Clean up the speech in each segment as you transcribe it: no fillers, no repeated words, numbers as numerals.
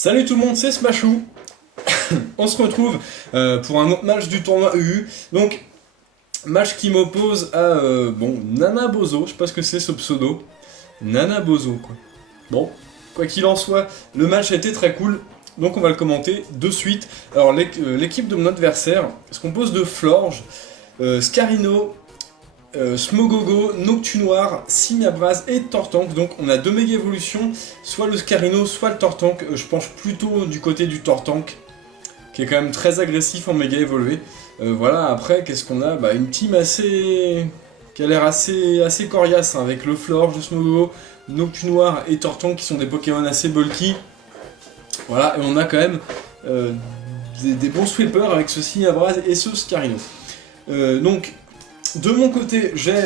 Salut tout le monde, c'est Smashou. On se retrouve pour un autre match du tournoi UU. Donc, match qui m'oppose à Nana Bozo. Je sais pas ce que c'est ce pseudo. Nana Bozo, quoi. Bon, quoi qu'il en soit, le match a été très cool. Donc, on va le commenter de suite. Alors, l'équipe de mon adversaire se compose de Florge, Scarino, Smogogo, Noctunoir, Simiabraz et Tortank. Donc on a deux méga évolutions, soit le Scarino, soit le Tortank. Je penche plutôt du côté du Tortank, qui est quand même très agressif en méga évolué. Voilà, après, qu'est-ce qu'on a? Une team qui a l'air assez coriace, hein, avec le Florge, le Smogogo, Noctunoir et Tortank qui sont des Pokémon assez bulky. Voilà, et on a quand même des bons sweepers avec ce Simiabraz et ce Scarino. Donc, de mon côté, j'ai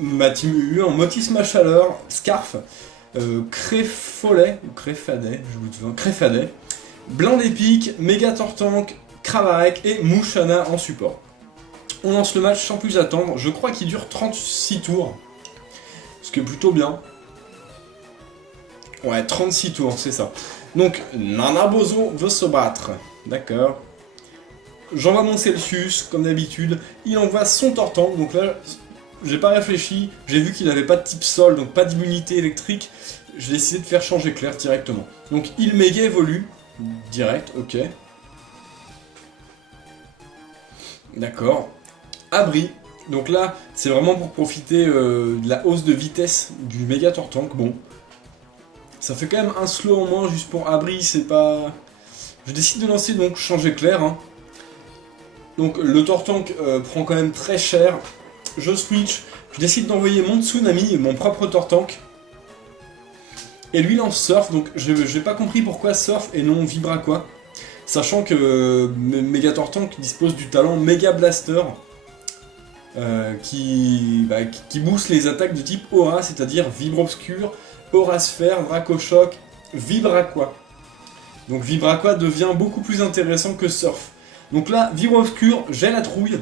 ma team UU en Motisma Chaleur, Scarf, Créfolet, ou Créfadet, je vous dis, Créfadet, Blind Epic, Méga Tortank, Kravarek et Mouchana en support. On lance le match sans plus attendre, je crois qu'il dure 36 tours, ce qui est plutôt bien. Ouais, 36 tours, c'est ça. Donc, Nana Bozo veut se battre, d'accord. J'envoie mon Celsius, comme d'habitude, il envoie son Tortank, donc là, j'ai pas réfléchi, j'ai vu qu'il n'avait pas de type sol, donc pas d'immunité électrique, j'ai décidé de faire changer clair directement. Donc il méga évolue, direct, ok. D'accord. Abri, donc là, c'est vraiment pour profiter de la hausse de vitesse du méga Tortank, bon. Ça fait quand même un slow en moins, juste pour Abri, c'est pas... Je décide de lancer donc changer clair, hein. Donc le Tortank prend quand même très cher. Je switch, je décide d'envoyer mon Tsunami, mon propre Tortank. Et lui lance Surf, donc j'ai pas compris pourquoi Surf et non Vibraqua. Sachant que Mega Tortank dispose du talent Mega Blaster. Qui booste les attaques de type Aura, c'est-à-dire Vibre Obscur, Aura Sphère, Draco Choc, Vibraqua. Donc Vibraqua devient beaucoup plus intéressant que Surf. Donc là, Vibre Obscur, j'ai la trouille.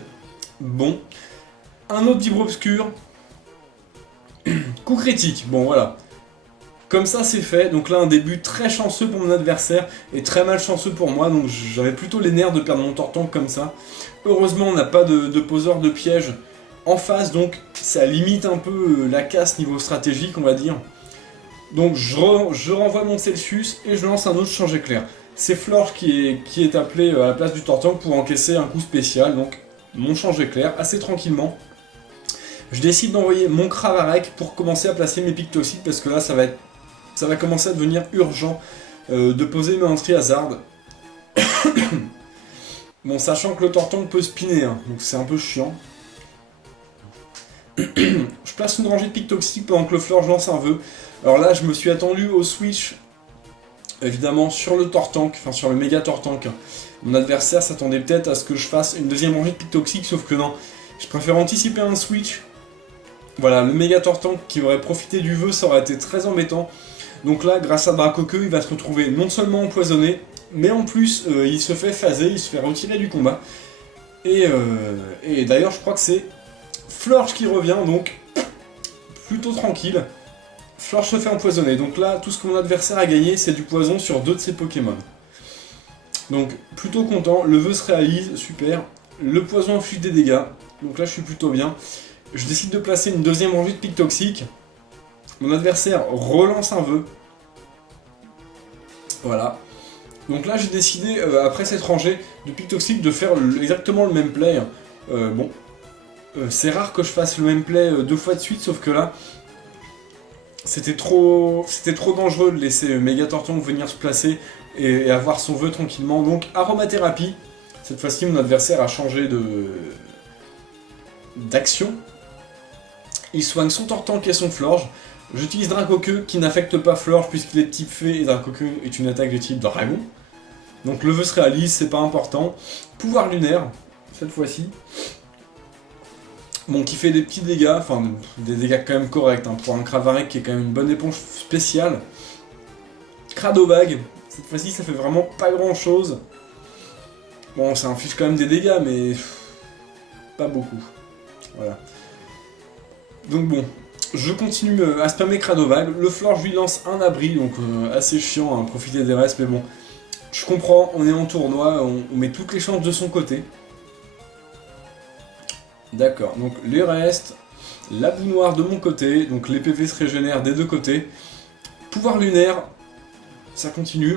Bon. Un autre Vibre Obscur. Coup critique. Bon, voilà. Comme ça, c'est fait. Donc là, un début très chanceux pour mon adversaire et très mal chanceux pour moi. Donc j'avais plutôt les nerfs de perdre mon Tortank comme ça. Heureusement, on n'a pas de poseur de piège en face. Donc ça limite un peu la casse niveau stratégique, on va dire. Donc je renvoie mon Celsius et je lance un autre changer clair. C'est Florge qui est appelé à la place du Tortank pour encaisser un coup spécial, donc mon changer clair, assez tranquillement. Je décide d'envoyer mon Kravarek pour commencer à placer mes pics toxiques, parce que là ça va commencer à devenir urgent de poser mes entrées hasard. Bon, sachant que le Tortank peut spinner, hein, donc c'est un peu chiant. Je place une rangée de pics toxiques pendant que le Florge lance un vœu. Alors là, je me suis attendu au switch, évidemment, sur le Tortank, enfin sur le méga Tortank. Mon adversaire s'attendait peut-être à ce que je fasse une deuxième rangée de pics toxiques, sauf que non. Je préfère anticiper un switch. Voilà, le méga Tortank qui aurait profité du vœu, ça aurait été très embêtant. Donc là, grâce à Dracoqueux, il va se retrouver non seulement empoisonné, mais en plus, il se fait phaser, il se fait retirer du combat. Et d'ailleurs, je crois que c'est Florge qui revient, donc plutôt tranquille. Florge se fait empoisonner, donc là, tout ce que mon adversaire a gagné, c'est du poison sur 2 de ses Pokémon. Donc, plutôt content, le vœu se réalise, super. Le poison inflige des dégâts, donc là, je suis plutôt bien. Je décide de placer une deuxième rangée de pics toxiques. Mon adversaire relance un vœu. Voilà. Donc là, j'ai décidé, après cette rangée de pics toxiques, de faire exactement le même play. C'est rare que je fasse le même play 2 fois de suite, sauf que là, c'était trop dangereux de laisser Méga Tortank venir se placer et avoir son vœu tranquillement. Donc aromathérapie. Cette fois-ci, mon adversaire a changé d'action. Il soigne son Tortank et son Florge. J'utilise Dracoqueux qui n'affecte pas Florge puisqu'il est de type fée et Dracoqueux est une attaque de type dragon. Donc le vœu se réalise, c'est pas important. Pouvoir lunaire, cette fois-ci. Bon, qui fait des petits dégâts, enfin des dégâts quand même corrects, hein, pour un Kravarek qui est quand même une bonne éponge spéciale. Cradovag, cette fois-ci ça fait vraiment pas grand chose. Bon, ça inflige quand même des dégâts, mais pas beaucoup. Voilà. Donc bon, Je continue à spammer Cradovague. Le Florge lui lance un abri, donc assez chiant, hein, profiter des restes, mais bon. Je comprends, on est en tournoi, on met toutes les chances de son côté. D'accord, donc les restes, la boue noire de mon côté, donc les PV se régénèrent des deux côtés. Pouvoir lunaire, ça continue.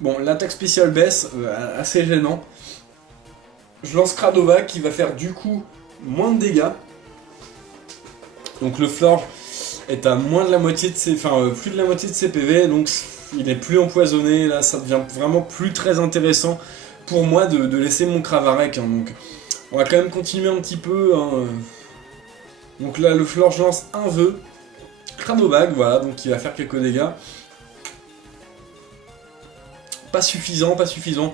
Bon, l'attaque spéciale baisse, assez gênant. Je lance Cradovague qui va faire du coup moins de dégâts. Donc le Florge est à moins de la moitié de ses, plus de la moitié de ses PV, donc il est plus empoisonné. Là, ça devient vraiment plus très intéressant pour moi de laisser mon Cravarec. Hein, donc on va quand même continuer un petit peu. Hein. Donc là, le Florge lance un vœu. Cradovague, voilà, donc il va faire quelques dégâts. Pas suffisant, pas suffisant.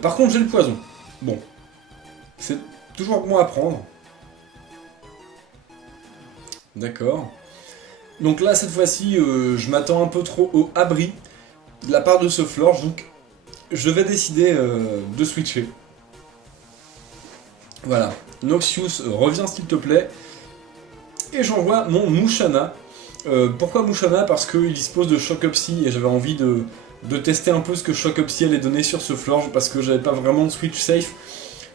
Par contre, j'ai le poison. Bon. C'est toujours bon à prendre. D'accord. Donc là, cette fois-ci, je m'attends un peu trop au abri de la part de ce Florge. Donc, je vais décider de switcher. Voilà. Noxious, reviens s'il te plaît. Et j'envoie mon Musharna. Pourquoi Musharna? Parce qu'il dispose de Shock Up Psy et j'avais envie de tester un peu ce que Shock Up Psy allait donner sur ce Florge parce que j'avais pas vraiment de switch safe.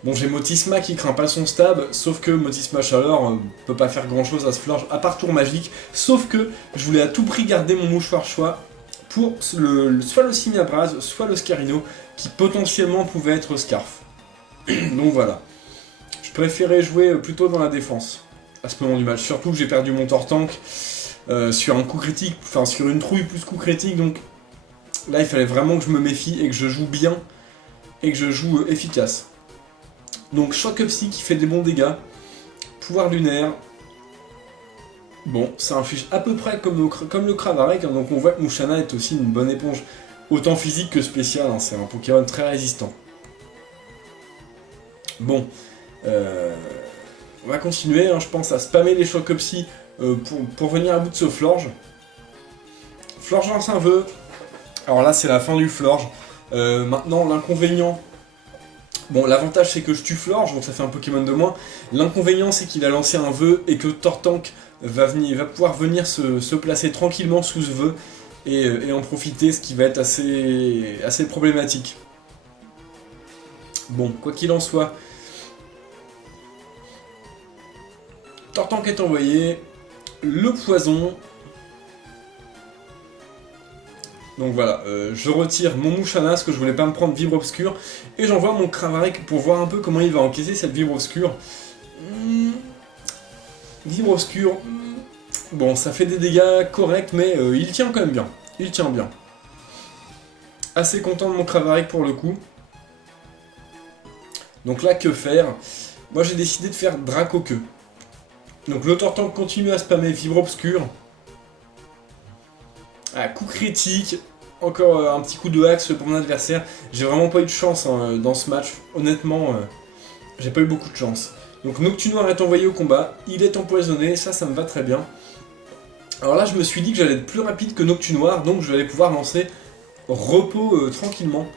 Bon, j'ai Motisma qui craint pas son stab, sauf que Motisma Chaleur peut pas faire grand chose à ce Florge, à part tour magique, sauf que je voulais à tout prix garder mon mouchoir choix pour soit le Simiabraz, soit le Scarino, qui potentiellement pouvait être Scarf. Donc voilà. Je préférais jouer plutôt dans la défense à ce moment du match, surtout que j'ai perdu mon Tortank sur un coup critique, enfin sur une trouille plus coup critique, donc là il fallait vraiment que je me méfie et que je joue bien et que je joue efficace. Donc Shock Up Psy qui fait des bons dégâts, pouvoir lunaire, bon ça inflige à peu près comme le Cravarec, hein, donc on voit que Musharna est aussi une bonne éponge, autant physique que spéciale, hein, c'est un Pokémon très résistant. Bon, on va continuer, hein, je pense à spammer les Shock Up Psy pour venir à bout de ce Florge. Florge lance un vœu, alors là c'est la fin du Florge, maintenant l'inconvénient... Bon, l'avantage c'est que je tue Florge, donc ça fait un Pokémon de moins. L'inconvénient c'est qu'il a lancé un vœu et que Tortank va pouvoir venir se placer tranquillement sous ce vœu et en profiter, ce qui va être assez problématique. Bon, quoi qu'il en soit, Tortank est envoyé, le poison... Donc voilà, je retire mon Musharna parce que je voulais pas me prendre Vibre Obscur et j'envoie mon Cravarec pour voir un peu comment il va encaisser cette Vibre Obscur. Vibre Obscur, bon ça fait des dégâts corrects mais il tient quand même bien, il tient bien. Assez content de mon Cravarec pour le coup. Donc là que faire? Moi j'ai décidé de faire Dracoqueux. Donc le Tortank continue à spammer Vibre Obscur. Ah, coup critique, encore un petit coup de axe pour mon adversaire. J'ai vraiment pas eu de chance hein, dans ce match. Honnêtement, j'ai pas eu beaucoup de chance. Donc Noctunoir est envoyé au combat, il est empoisonné, ça me va très bien. Alors là, je me suis dit que j'allais être plus rapide que Noctunoir, donc je vais aller pouvoir lancer repos tranquillement.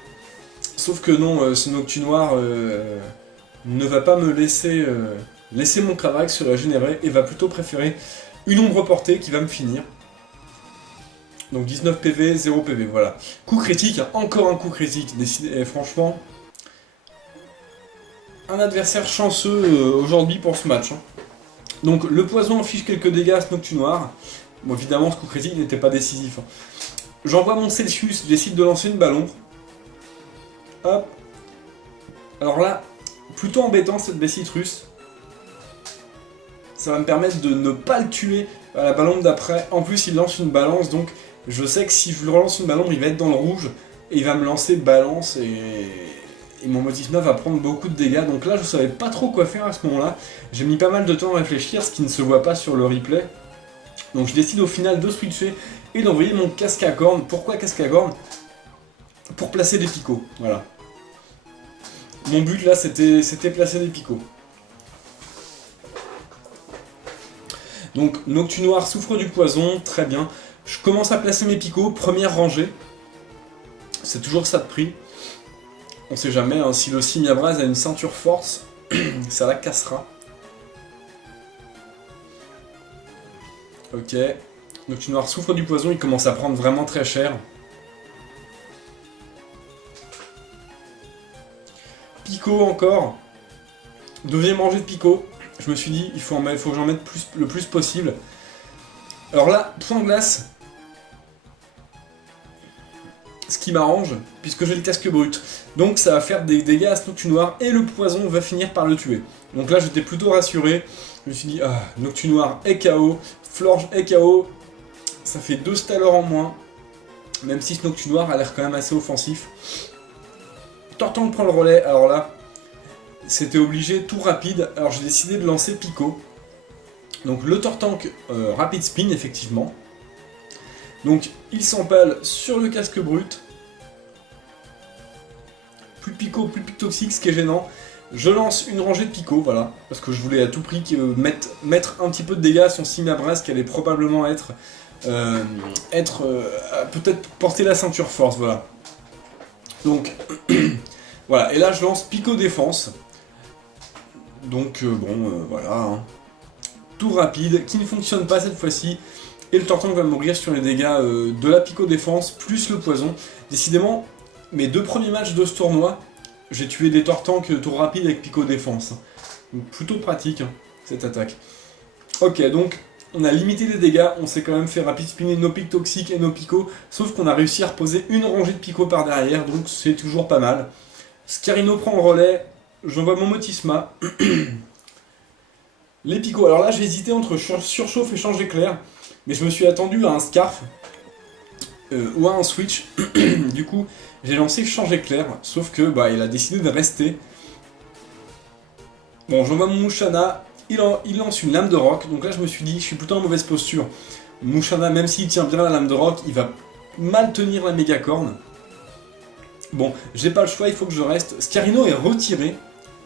Sauf que non, ce Noctunoir ne va pas me laisser mon Cravarec se régénérer et va plutôt préférer une ombre portée qui va me finir. Donc 19 PV, 0 PV, voilà. Coup critique, hein, encore un coup critique. Et franchement, un adversaire chanceux aujourd'hui pour ce match. Hein. Donc le poison affiche quelques dégâts à ce Noctunoir. Bon, évidemment, ce coup critique n'était pas décisif. Hein. J'envoie mon Celsius, je décide de lancer une Ballombre. Hop. Alors là, plutôt embêtant cette Bessitrus. Ça va me permettre de ne pas le tuer à la Ballombre d'après. En plus, il lance une balance, donc je sais que si je lui relance une Ballombre, il va être dans le rouge. Et il va me lancer balance et mon Motisma va prendre beaucoup de dégâts. Donc là, je savais pas trop quoi faire à ce moment-là. J'ai mis pas mal de temps à réfléchir, ce qui ne se voit pas sur le replay. Donc je décide au final de switcher et d'envoyer mon Cascacorn. Pourquoi Cascacorn? Pour placer des picots, voilà. Mon but là, c'était placer des picots. Donc Noctunoir souffre du poison, très bien. Je commence à placer mes picots, première rangée. C'est toujours ça de prix. On sait jamais, hein, si le Simiabraz a une ceinture force, ça la cassera. Ok. Noctu Noir souffre du poison, il commence à prendre vraiment très cher. Pico encore. Deuxième rangée de Pico. Je me suis dit, il faut que j'en mette le plus possible. Alors là, point glace. Ce qui m'arrange, puisque j'ai le casque brut. Donc ça va faire des dégâts à ce Noctu Noir et le poison va finir par le tuer. Donc là j'étais plutôt rassuré. Je me suis dit, ah, Noctu Noir est KO, Florge est KO. Ça fait 2 Stallor en moins. Même si ce Noctu Noir a l'air quand même assez offensif. Tortank prend le relais, alors là, c'était obligé, tout rapide. Alors j'ai décidé de lancer Pico. Donc le Tortank rapid spin effectivement. Donc il s'empale sur le casque brut. Plus Pico, plus Pic Toxique, ce qui est gênant. Je lance une rangée de Pico, voilà. Parce que je voulais à tout prix mettre un petit peu de dégâts à son Simabras qui allait probablement peut-être porter la ceinture force, voilà. Donc, voilà. Et là je lance Pico défense. Donc voilà. Hein. Tout rapide, qui ne fonctionne pas cette fois-ci. Et le Tortank va mourir sur les dégâts de la Pico défense, plus le poison. Décidément, mes 2 premiers matchs de ce tournoi, j'ai tué des Tortanks tour rapide avec Pico défense. Donc plutôt pratique, hein, cette attaque. Ok, donc on a limité les dégâts, on s'est quand même fait rapid spinner nos pics toxiques et nos Pico, sauf qu'on a réussi à reposer une rangée de Pico par derrière, donc c'est toujours pas mal. Scarino prend le relais, j'envoie mon Motisma. Les Pico, alors là j'ai hésité entre surchauffe et change éclair. Mais je me suis attendu à un Scarf ou à un Switch. Du coup, j'ai lancé Change Éclair, sauf que il a décidé de rester. Bon, j'envoie mon Mushanna, il lance une lame de roc, donc là je me suis dit, je suis plutôt en mauvaise posture. Mushanna, même s'il tient bien la lame de roc, il va mal tenir la mégacorne. Bon, j'ai pas le choix, il faut que je reste. Scarino est retiré,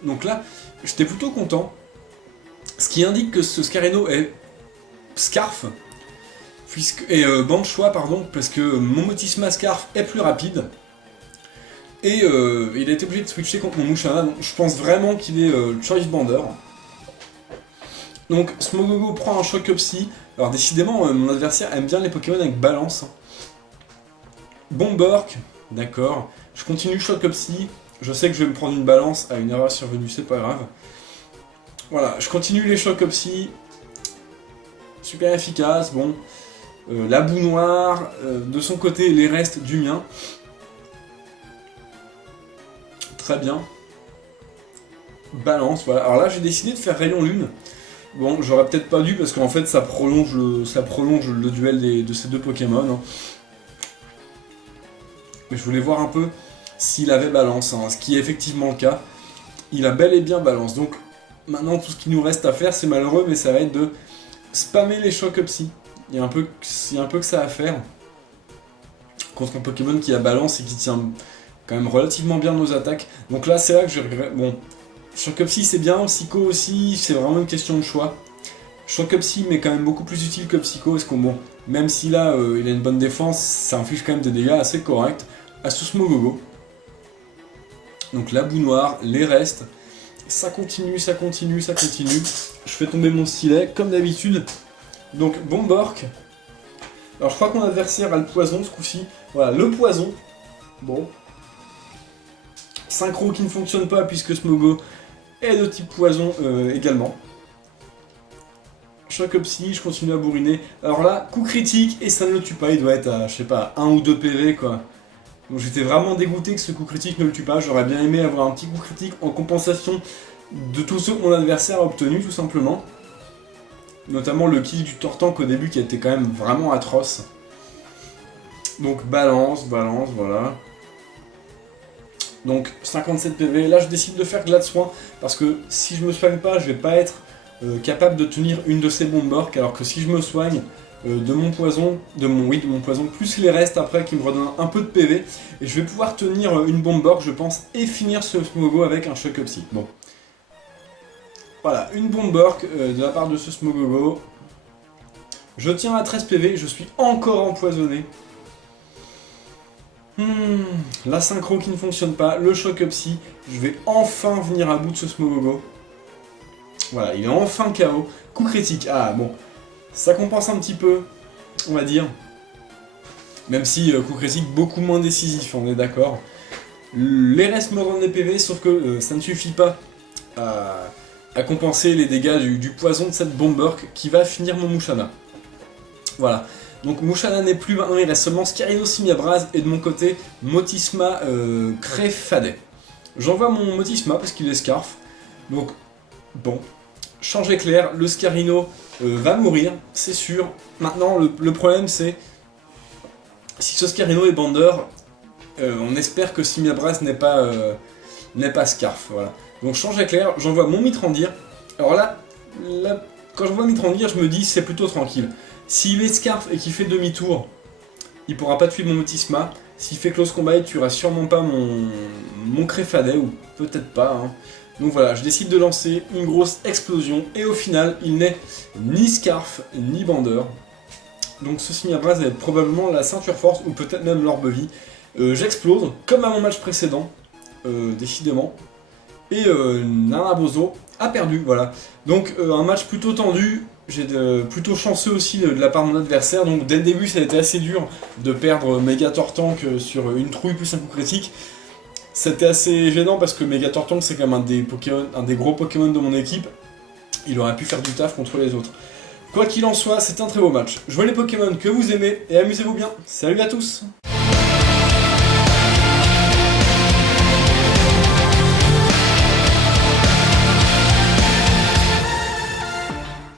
donc là, j'étais plutôt content. Ce qui indique que ce Scarino est Scarf. Et Banchois, pardon, parce que mon Motisma Scarf est plus rapide. Et il a été obligé de switcher contre mon Mushanna, donc je pense vraiment qu'il est Choice Bander. Donc Smogogo prend un Choc Psy. Alors décidément, mon adversaire aime bien les Pokémon avec balance. Bombork, d'accord. Je continue Choc Psy. Je sais que je vais me prendre une balance à une erreur survenue, c'est pas grave. Voilà, je continue les Choc Psy. Super efficace, bon. La boue noire, de son côté les restes du mien. Très bien. Balance, voilà. Alors là j'ai décidé de faire Rayon Lune. Bon, j'aurais peut-être pas dû parce qu'en fait ça prolonge le duel de ces 2 Pokémon. Hein. Mais je voulais voir un peu s'il avait balance, hein, ce qui est effectivement le cas. Il a bel et bien balance. Donc maintenant tout ce qu'il nous reste à faire, c'est malheureux, mais ça va être de spammer les Choc Psy. Il y a un peu que ça à faire contre un Pokémon qui a balance et qui tient quand même relativement bien nos attaques. Donc là, c'est là que je regrette. Bon, Choc Psy c'est bien, Psycho aussi, c'est vraiment une question de choix. Choc Psy mais quand même beaucoup plus utile que Psycho, parce que bon, même si là il a une bonne défense, ça inflige quand même des dégâts assez corrects à ce Smogogo. Donc la boue noire, les restes, ça continue, ça continue, ça continue. Je fais tomber mon stylet comme d'habitude. Donc Bombork. Alors je crois que mon adversaire a le poison ce coup-ci. Voilà, le poison. Bon. Synchro qui ne fonctionne pas puisque Smogo est de type poison également. Choc Psy, je continue à bourriner. Alors là, coup critique et ça ne le tue pas. Il doit être à, je sais pas, 1 ou 2 PV quoi. Donc j'étais vraiment dégoûté que ce coup critique ne le tue pas. J'aurais bien aimé avoir un petit coup critique en compensation de tout ce que mon adversaire a obtenu tout simplement. Notamment le kill du Tortank au début qui a été quand même vraiment atroce. Donc balance, voilà. Donc 57 PV, là je décide de faire Glade Soin parce que si je me soigne pas, je vais pas être capable de tenir une de ces Bombork, alors que si je me soigne de mon poison, plus les restes après qui me redonnent un peu de PV, et je vais pouvoir tenir une Bombork je pense, et finir ce Smogo avec un Choc Psy. Bon. Voilà, une Bombork de la part de ce Smogogo. Je tiens à 13 PV, je suis encore empoisonné. La synchro qui ne fonctionne pas, le Choc Psy. Je vais enfin venir à bout de ce Smogogo. Voilà, il est enfin KO. Coup critique. Ah bon. Ça compense un petit peu, on va dire. Même si coup critique beaucoup moins décisif, on est d'accord. Les restes me rendent des PV, sauf que ça ne suffit pas à compenser les dégâts du poison de cette Bomberk qui va finir mon Mushanna. Voilà. Donc Mushanna n'est plus maintenant, il reste seulement Scarino Simiabraz et de mon côté Motisma Crefade. J'envoie mon Motisma parce qu'il est Scarf. Donc bon, change éclair, le Scarino va mourir, c'est sûr. Maintenant le problème c'est si ce Scarino est Bander, on espère que Simiabraz n'est pas Scarf. Voilà. Donc change éclair, j'envoie mon Mitrandir. Alors là, quand j'envoie Mitrandir, je me dis c'est plutôt tranquille. S'il est Scarf et qu'il fait demi-tour, il pourra pas tuer mon Motisma. S'il fait close combat, il tuera sûrement pas mon Crefade, ou peut-être pas. Hein. Donc voilà, je décide de lancer une grosse explosion, et au final, il n'est ni Scarf, ni Bander. Donc ce Simiabraz va être probablement la ceinture force, ou peut-être même l'orbe-vie. J'explose, comme à mon match précédent, décidément. Et Nanabozo a perdu, voilà. Donc un match plutôt tendu, plutôt chanceux aussi de la part de mon adversaire, donc dès le début ça a été assez dur de perdre Megator Tank sur une trouille plus un coup critique. C'était assez gênant parce que Megator Tank c'est quand même un des gros Pokémon de mon équipe, il aurait pu faire du taf contre les autres. Quoi qu'il en soit, c'est un très beau match. Jouez les Pokémon que vous aimez et amusez-vous bien. Salut à tous!